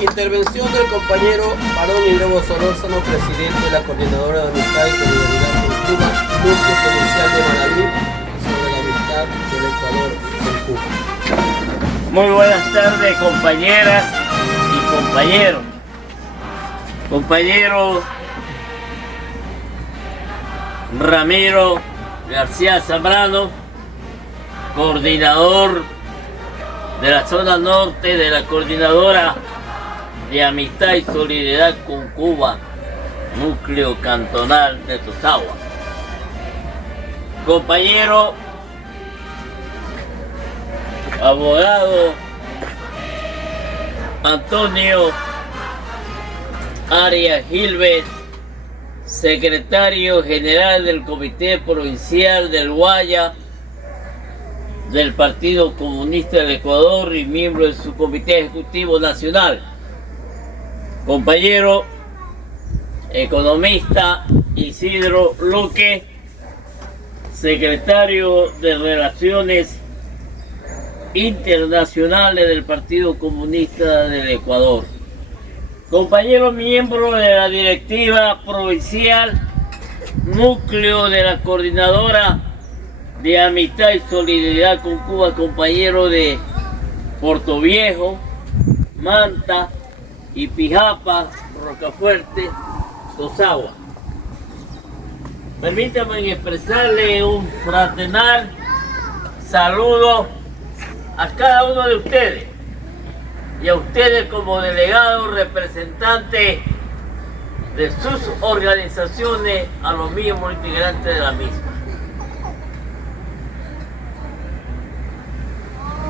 Intervención del compañero Barón Ibrahim Solórzano, presidente de la Coordinadora de Amistad y Solidaridad con Cuba, Núcleo Provincial de Manabí, sobre la amistad del Ecuador con Cuba. Muy buenas tardes, compañeras y compañeros. Compañero Ramiro García Zambrano, coordinador de la zona norte de la Coordinadora de Amistad y Solidaridad con Cuba, núcleo cantonal de Tosagua. Compañero abogado Antonio Arias Gilbert, secretario general del Comité Provincial del Guaya del Partido Comunista del Ecuador y miembro de su Comité Ejecutivo Nacional. Compañero economista Isidro Luque, secretario de Relaciones Internacionales del Partido Comunista del Ecuador. Compañero miembro de la directiva provincial, núcleo de la Coordinadora de Amistad y Solidaridad con Cuba, compañero de Portoviejo, Manta, Ipijapa, Rocafuerte, Tosagua. Permítanme expresarle un fraternal saludo a cada uno de ustedes y a ustedes como delegados representantes de sus organizaciones, a los mismos integrantes de la misma.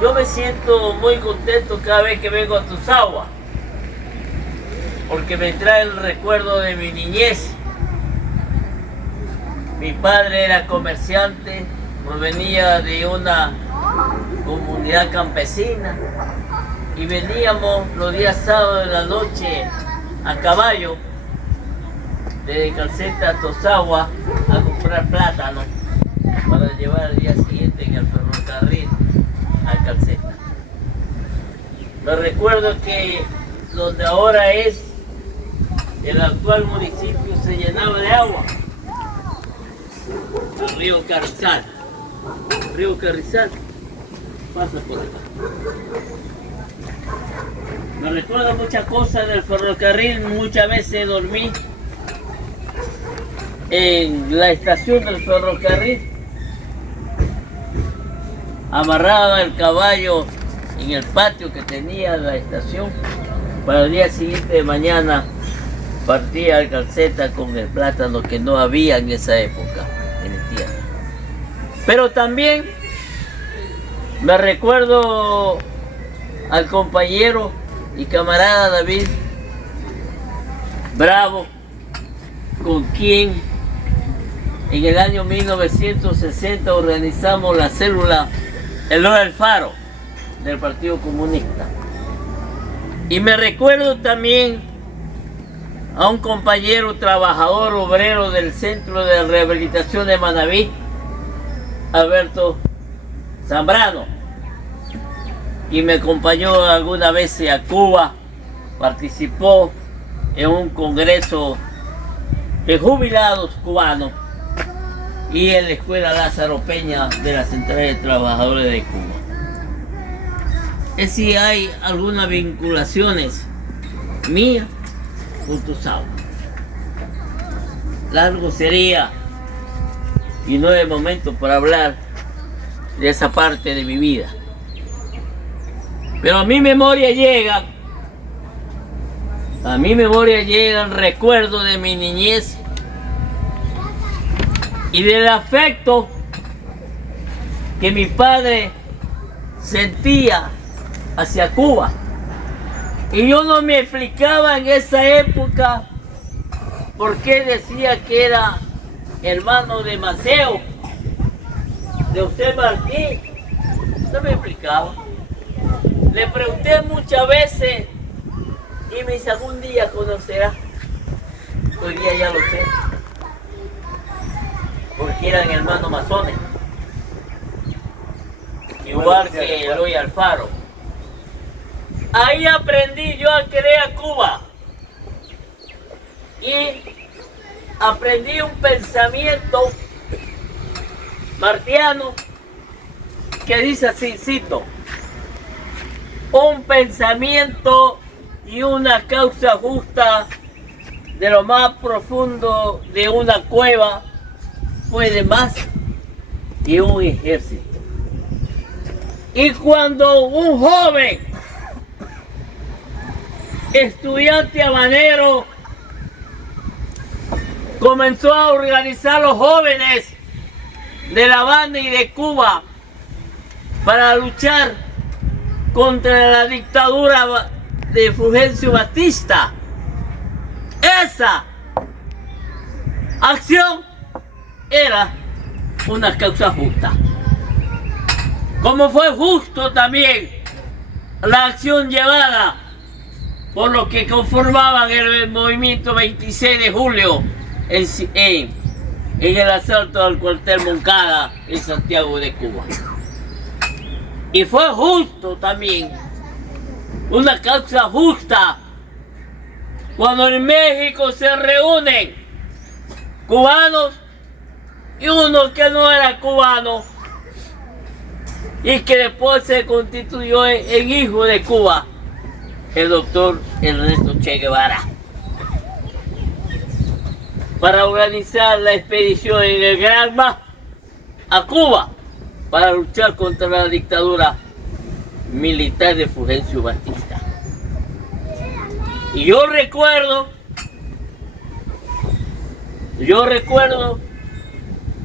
Yo me siento muy contento cada vez que vengo a Tosagua, porque me trae el recuerdo de mi niñez. Mi padre era comerciante, provenía de una comunidad campesina y veníamos los días sábados de la noche a caballo de Calceta a Tosagua a comprar plátano para llevar al día siguiente en el ferrocarril a Calceta. Me recuerdo que donde ahora es el actual municipio se llenaba de agua. El río Carrizal. El río Carrizal pasa por acá. Me recuerdo muchas cosas del ferrocarril. Muchas veces dormí en la estación del ferrocarril. Amarraba el caballo en el patio que tenía la estación. Para el día siguiente de mañana partía al Calceta con el plátano que no había en esa época en el tierra. Pero también me recuerdo al compañero y camarada David Bravo, con quien en el año 1960 organizamos la célula Eloy Alfaro del Partido Comunista. Y me recuerdo también a un compañero trabajador obrero del Centro de Rehabilitación de Manabí, Alberto Zambrano, y me acompañó alguna vez a Cuba, participó en un congreso de jubilados cubanos y en la Escuela Lázaro Peña de la Central de Trabajadores de Cuba. Es si hay algunas vinculaciones mías con Tosagua. Largo sería y no es momento para hablar de esa parte de mi vida. Pero a mi memoria llegan recuerdos de mi niñez y del afecto que mi padre sentía hacia Cuba. Y yo no me explicaba en esa época por qué decía que era hermano de Maceo, de José Martí. No me explicaba. Le pregunté muchas veces y me dice, algún día conocerá. Hoy día ya lo sé, porque eran hermanos masones, igual que Eloy Alfaro. Ahí aprendí yo a querer a Cuba. Y aprendí un pensamiento martiano que dice así, cito: un pensamiento y una causa justa de lo más profundo de una cueva puede más que un ejército. Y cuando un joven estudiante habanero comenzó a organizar a los jóvenes de La Habana y de Cuba para luchar contra la dictadura de Fulgencio Batista, esa acción era una causa justa. Como fue justo también la acción llevada por los que conformaban el movimiento 26 de julio en el asalto al cuartel Moncada en Santiago de Cuba. Y fue justo también, una causa justa, cuando en México se reúnen cubanos y uno que no era cubano y que después se constituyó en hijo de Cuba, el doctor Ernesto Che Guevara, para organizar la expedición en el Granma a Cuba para luchar contra la dictadura militar de Fulgencio Batista. Y yo recuerdo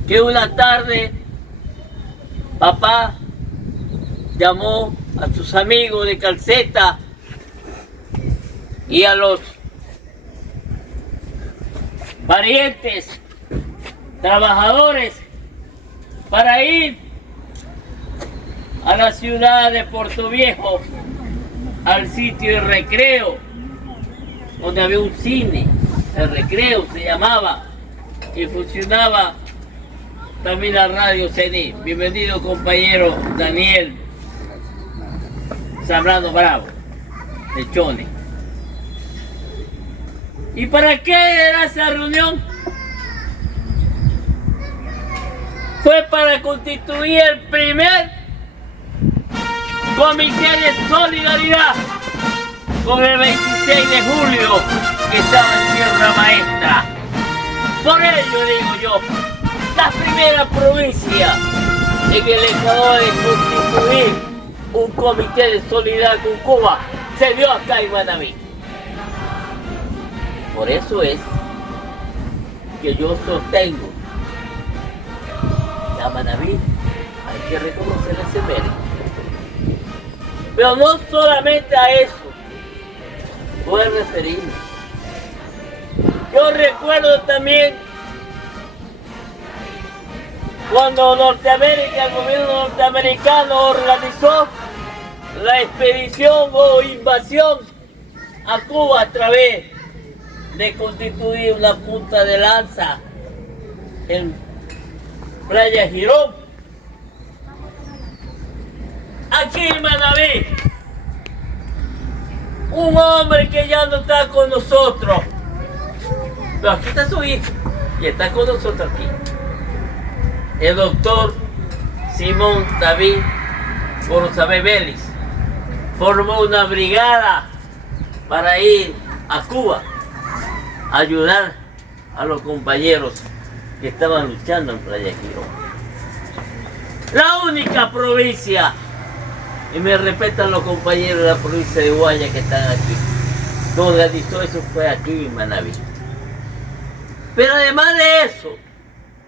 que una tarde papá llamó a sus amigos de Calceta y a los parientes, trabajadores, para ir a la ciudad de Puerto Viejo, al sitio de recreo, donde había un cine, el Recreo se llamaba, y funcionaba también la radio CENI. Bienvenido, compañero Daniel Zambrano Bravo, de Chone. ¿Y para qué era esa reunión? Fue para constituir el primer comité de solidaridad con el 26 de julio que estaba en Sierra Maestra. Por ello digo yo, la primera provincia en el Ecuador de constituir un comité de solidaridad con Cuba se dio acá en Manabí. Por eso es que yo sostengo que a Manabí hay que reconocer ese mérito. Pero no solamente a eso voy a referirme. Yo recuerdo también cuando Norteamérica, el gobierno norteamericano organizó la expedición o invasión a Cuba a través de constituir una punta de lanza en Playa Girón. Aquí en Manabí, un hombre que ya no está con nosotros, pero aquí está su hijo y está con nosotros aquí, el doctor Simón David Gorosabé Vélez, formó una brigada para ir a Cuba a ayudar a los compañeros que estaban luchando en Playa Girón. La única provincia, y me respetan los compañeros de la provincia de Guaya que están aquí, donde organizó eso fue aquí en Manabí. Pero además de eso,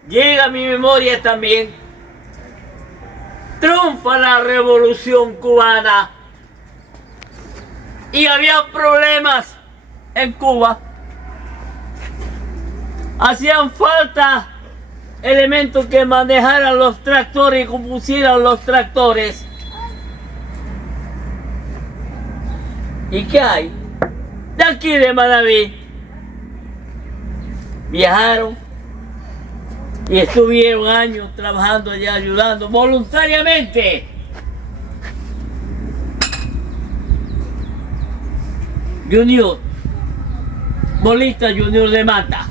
llega a mi memoria también, triunfa la revolución cubana y había problemas en Cuba. Hacían falta elementos que manejaran los tractores y compusieran los tractores. ¿Y qué hay? De aquí de Manabí viajaron y estuvieron años trabajando allá, ayudando voluntariamente. Junior, Bolita Junior de Manta.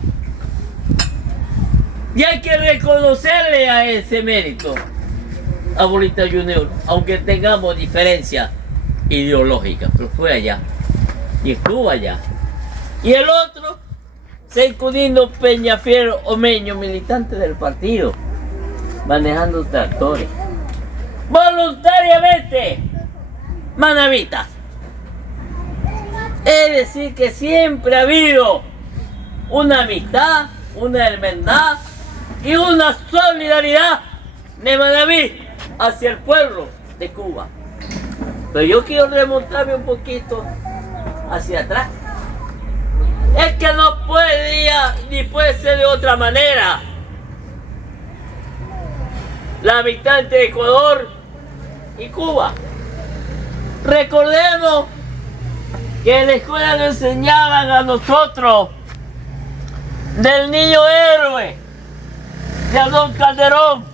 Y hay que reconocerle a ese mérito a Bolita Junior, aunque tengamos diferencias ideológicas, pero fue allá y estuvo allá. Y el otro, Secundino Peñafiel Omeño, militante del partido, manejando tractores, voluntariamente, manavitas. Es decir, que siempre ha habido una amistad, una hermandad y una solidaridad de Manaví hacia el pueblo de Cuba. Pero yo quiero remontarme un poquito hacia atrás. Es que no podía ni puede ser de otra manera. La amistad entre Ecuador y Cuba. Recordemos que en la escuela nos enseñaban a nosotros del niño héroe de Aldón Calderón.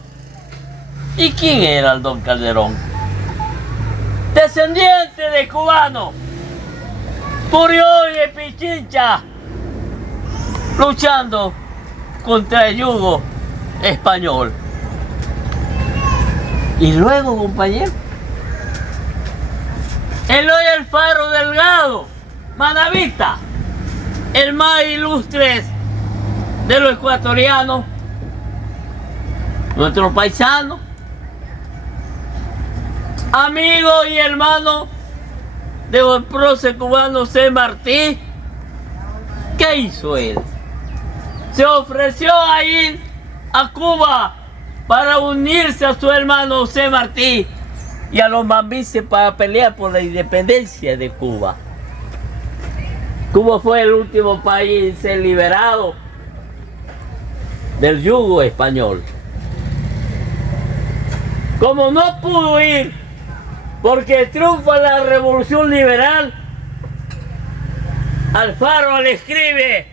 ¿Y quién era Aldón Calderón? Descendiente de cubano, murió de Pichincha luchando contra el yugo español. Y luego, compañero, Eloy Alfaro Delgado, manavita, el más ilustre de los ecuatorianos, nuestro paisano, amigo y hermano del prócer cubano C. Martí. ¿Qué hizo él? Se ofreció a ir a Cuba para unirse a su hermano C. Martí y a los mambises para pelear por la independencia de Cuba. Cuba fue el último país en ser liberado del yugo español. Como no pudo ir porque triunfa la revolución liberal, Alfaro le escribe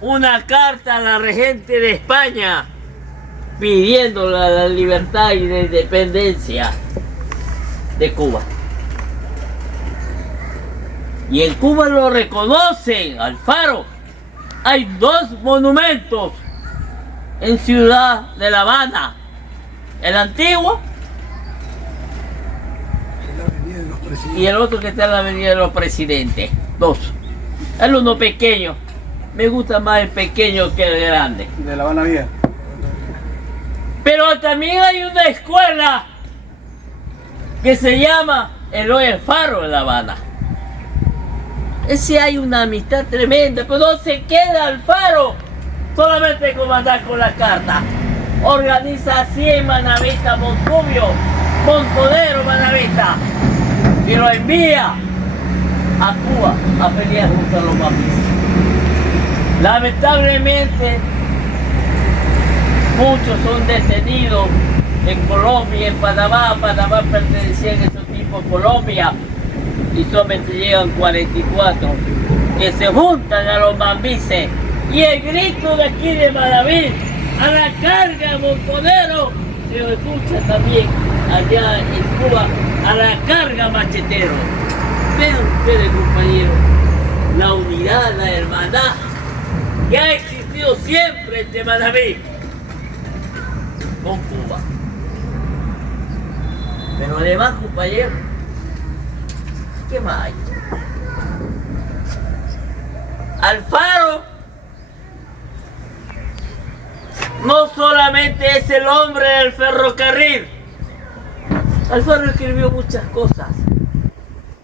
una carta a la regente de España pidiendo la libertad y la independencia de Cuba. Y en Cuba lo reconocen, Alfaro. Hay 2 monumentos en Ciudad de La Habana. El antiguo y el otro que está en la Avenida de los Presidentes. 2. El uno pequeño. Me gusta más el pequeño que el grande. De La Habana Vieja. Pero también hay una escuela que se llama Eloy Alfaro de La Habana. Ese hay una amistad tremenda, pero no se queda Alfaro solamente con mandar con la carta. Organiza 100 manavistas Montubio, Montonero manavista, y lo envía a Cuba a pelear junto a los mambises. Lamentablemente, muchos son detenidos en Colombia, en Panamá. Panamá pertenecía en ese tiempo a Colombia y solamente llegan 44 que se juntan a los mambises. Y el grito de aquí de Manaví, a la carga Montonero, se escucha también allá en Cuba, a la carga Machetero. Vean ustedes, compañeros, la unidad, la hermandad que ha existido siempre entre Manaví con Cuba. Pero además, compañeros, ¿qué más hay? Alfaro no solamente es el hombre del ferrocarril. Alfaro escribió muchas cosas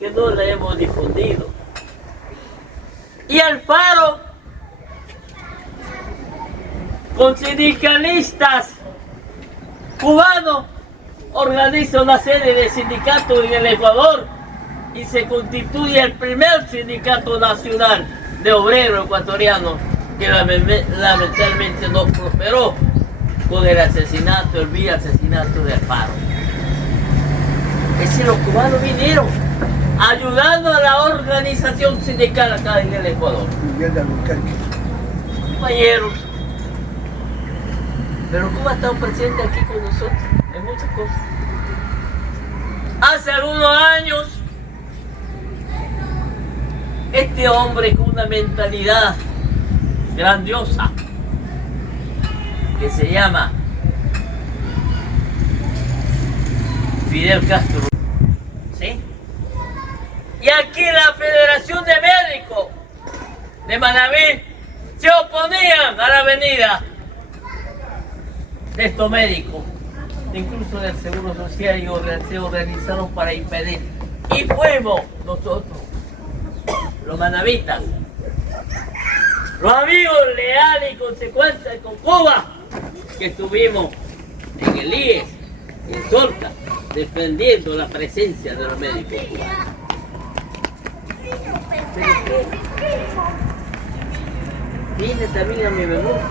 que no le hemos difundido. Y Alfaro, con sindicalistas cubanos, organiza una serie de sindicatos en el Ecuador y se constituye el primer sindicato nacional de obreros ecuatorianos, que lamentablemente no prosperó con el asesinato, el vil asesinato de Alfaro. Es decir, los cubanos vinieron ayudando a la organización sindical acá en el Ecuador. Miguel de Albuquerque. Compañeros, pero Cuba ha estado presente aquí con nosotros en muchas cosas. Hace algunos años Este hombre con una mentalidad grandiosa que se llama Fidel Castro, ¿sí? Y aquí la Federación de Médicos de Manabí se oponían a la venida de estos médicos, incluso del Seguro Social, y se organizaron para impedir. Y fuimos nosotros, los manabitas, los amigos leales y consecuentes con Cuba, que estuvimos en el IES, en Solca, defendiendo la presencia de los médicos cubanos. ¿Pero qué? Viene también a mi memoria,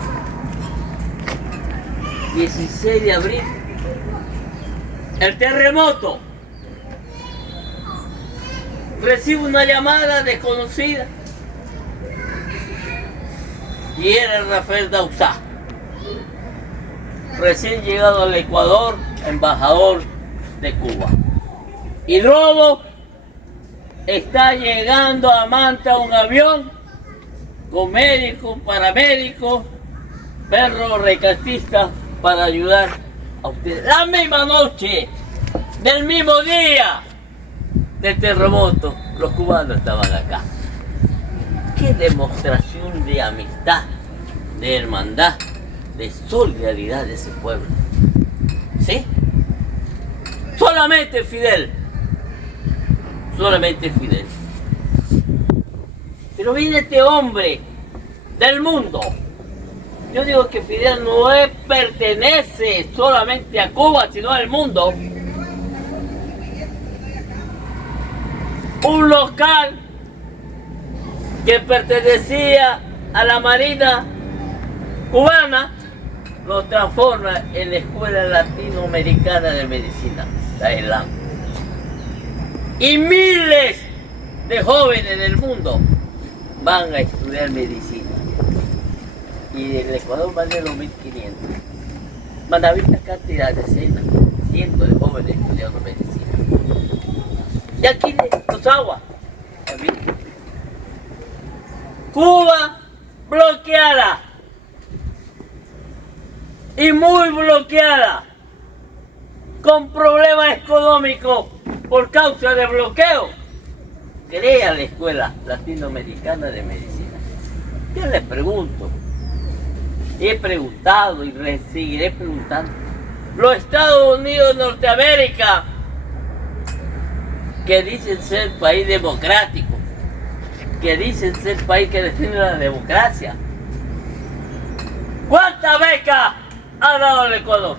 16 de abril, el terremoto. Recibo una llamada desconocida y era Rafael Dauzá, recién llegado al Ecuador, embajador de Cuba. Y Robo está llegando a Manta un avión con médicos, paramédicos, perros rescatistas para ayudar a ustedes. La misma noche, del mismo día del terremoto, los cubanos estaban acá. Qué demostración de amistad, de hermandad, de solidaridad de ese pueblo. ¿Sí? Solamente Fidel. Solamente Fidel. Pero viene este hombre del mundo. Yo digo que Fidel no pertenece solamente a Cuba, sino al mundo. Un local que pertenecía a la Marina cubana lo transforma en la Escuela Latinoamericana de Medicina, la ELAM. Y miles de jóvenes del mundo van a estudiar medicina. Y el Ecuador vale los 1.500. Manabí cantidad de decenas, cientos de jóvenes estudiando medicina. Y aquí los aguas también. Cuba bloqueada. Y muy bloqueada. Con problemas económicos por causa de bloqueo. Crea la Escuela Latinoamericana de Medicina. Yo les pregunto. He preguntado y seguiré preguntando. Los Estados Unidos de Norteamérica, que dicen ser país democrático, que dicen ser país que defiende la democracia, ¿cuántas becas ha dado el Ecuador?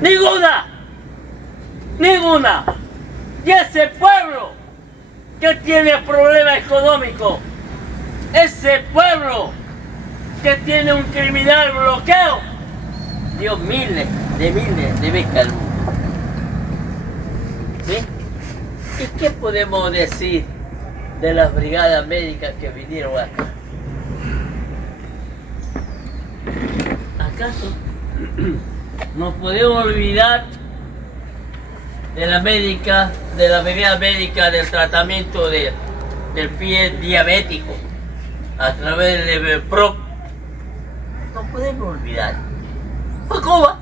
¡Ninguna! ¡Ninguna! Y ese pueblo que tiene problemas económicos, ese pueblo que tiene un criminal bloqueo, dio miles de becas al mundo. ¿Sí? ¿Y qué podemos decir de las brigadas médicas que vinieron acá? ¿Acaso nos podemos olvidar de la brigada médica del tratamiento del pie diabético a través del Everprop? No podemos olvidar. Fue Cuba.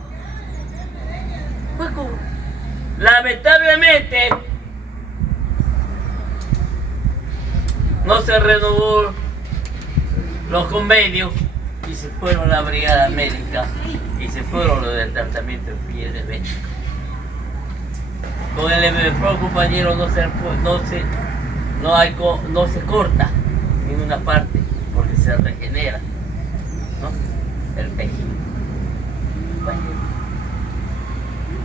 Fue Cuba. Lamentablemente no se renovó los convenios y se fueron la brigada médica y se fueron los del tratamiento de pie diabético. Con el Everpro, compañero, no se corta en ninguna parte porque se regenera, ¿no? El tejido.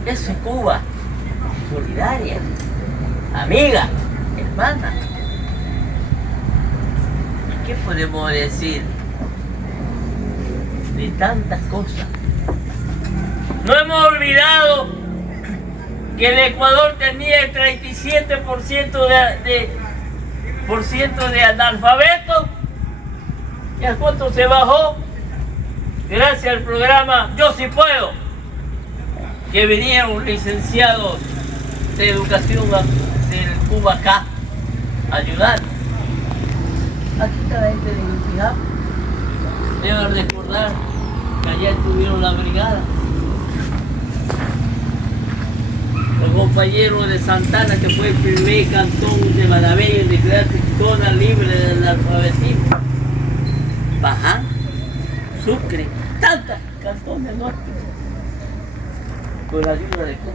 Eso es Cuba, solidaria, amiga, hermana. ¿Y qué podemos decir de tantas cosas? No hemos olvidado que el Ecuador tenía el 37% de analfabetos. ¿Y a cuánto se bajó? Gracias al programa Yo Sí Puedo, que vinieron licenciados de educación del Cuba acá a ayudar. Aquí está la gente de Intijar. Deben recordar que allá estuvieron la brigada. Los compañeros de Santana, que fue el primer cantón de Manaví en declarar zona libre del analfabetismo. Baján, Sucre, tantas cantones del norte. Con la ayuda de Cuba.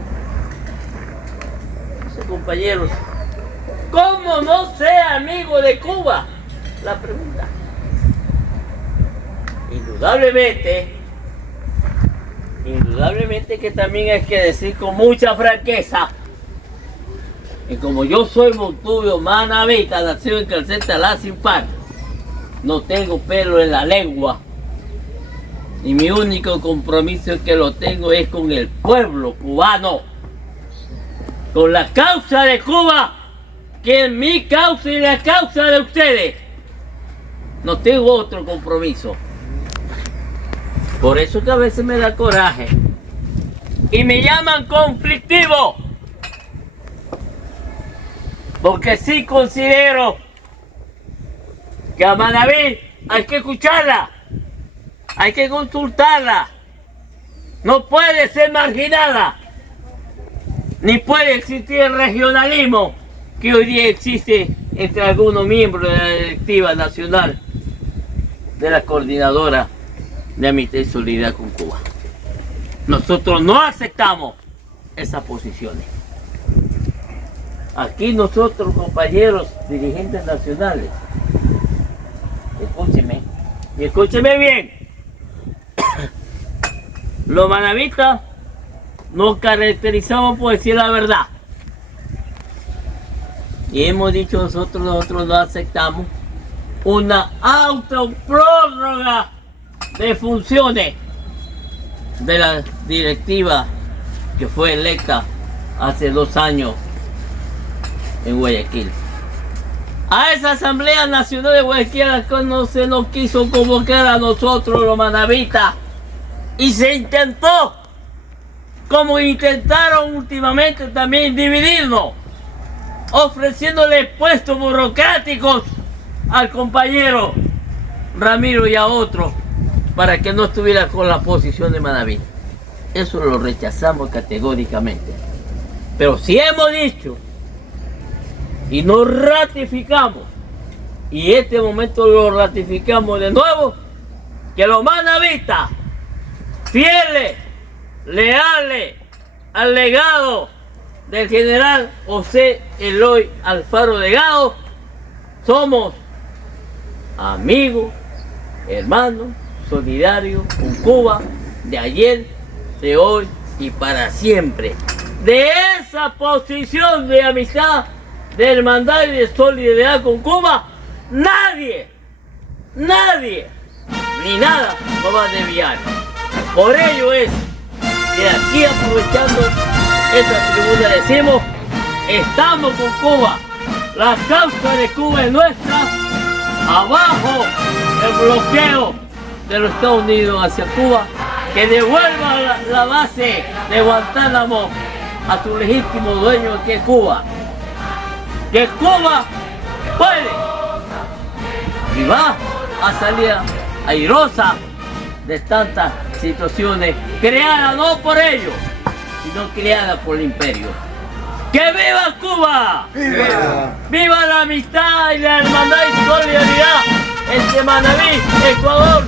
Entonces, compañeros, ¿cómo no ser amigo de Cuba? La pregunta. Indudablemente que también hay que decir con mucha franqueza, y como yo soy montubio manavita, nacido en Calceta La Sin Par, no tengo pelo en la lengua, y mi único compromiso que lo tengo es con el pueblo cubano, con la causa de Cuba, que es mi causa y la causa de ustedes. No tengo otro compromiso. Por eso que a veces me da coraje y me llaman conflictivo, porque sí considero que a Manaví hay que escucharla, hay que consultarla, no puede ser marginada, ni puede existir el regionalismo que hoy día existe entre algunos miembros de la directiva nacional de la coordinadora de Amistad y Solidaridad con Cuba. Nosotros no aceptamos esas posiciones. Aquí nosotros, compañeros dirigentes nacionales, escúcheme, y escúcheme bien, los manavistas nos caracterizamos por decir la verdad. Y hemos dicho nosotros no aceptamos una autoprórroga de funciones de la directiva que fue electa hace 2 años en Guayaquil. A esa Asamblea Nacional de Guayaquil no se nos quiso convocar a nosotros los manavistas, y se intentó, como intentaron últimamente también, dividirnos, ofreciéndole puestos burocráticos al compañero Ramiro y a otros para que no estuviera con la posición de Manaví. Eso lo rechazamos categóricamente. Pero sí hemos dicho y nos ratificamos, y en este momento lo ratificamos de nuevo, que los manavistas, fieles, leales al legado del general José Eloy Alfaro Delgado, somos amigos, hermanos, solidarios con Cuba, de ayer, de hoy y para siempre. De esa posición de amistad, de hermandad y de solidaridad con Cuba, nadie, ni nada nos va a desviar. Por ello es que aquí, aprovechando esta tribuna, decimos: estamos con Cuba, la causa de Cuba es nuestra, abajo el bloqueo de los Estados Unidos hacia Cuba, que devuelva la base de Guantánamo a su legítimo dueño, que es Cuba. Que Cuba puede y va a salir airosa de tantas situaciones creadas no por ellos, sino creadas por el imperio. ¡Que viva Cuba! ¡Viva! ¡Viva la amistad y la hermandad y solidaridad entre Manaví, Ecuador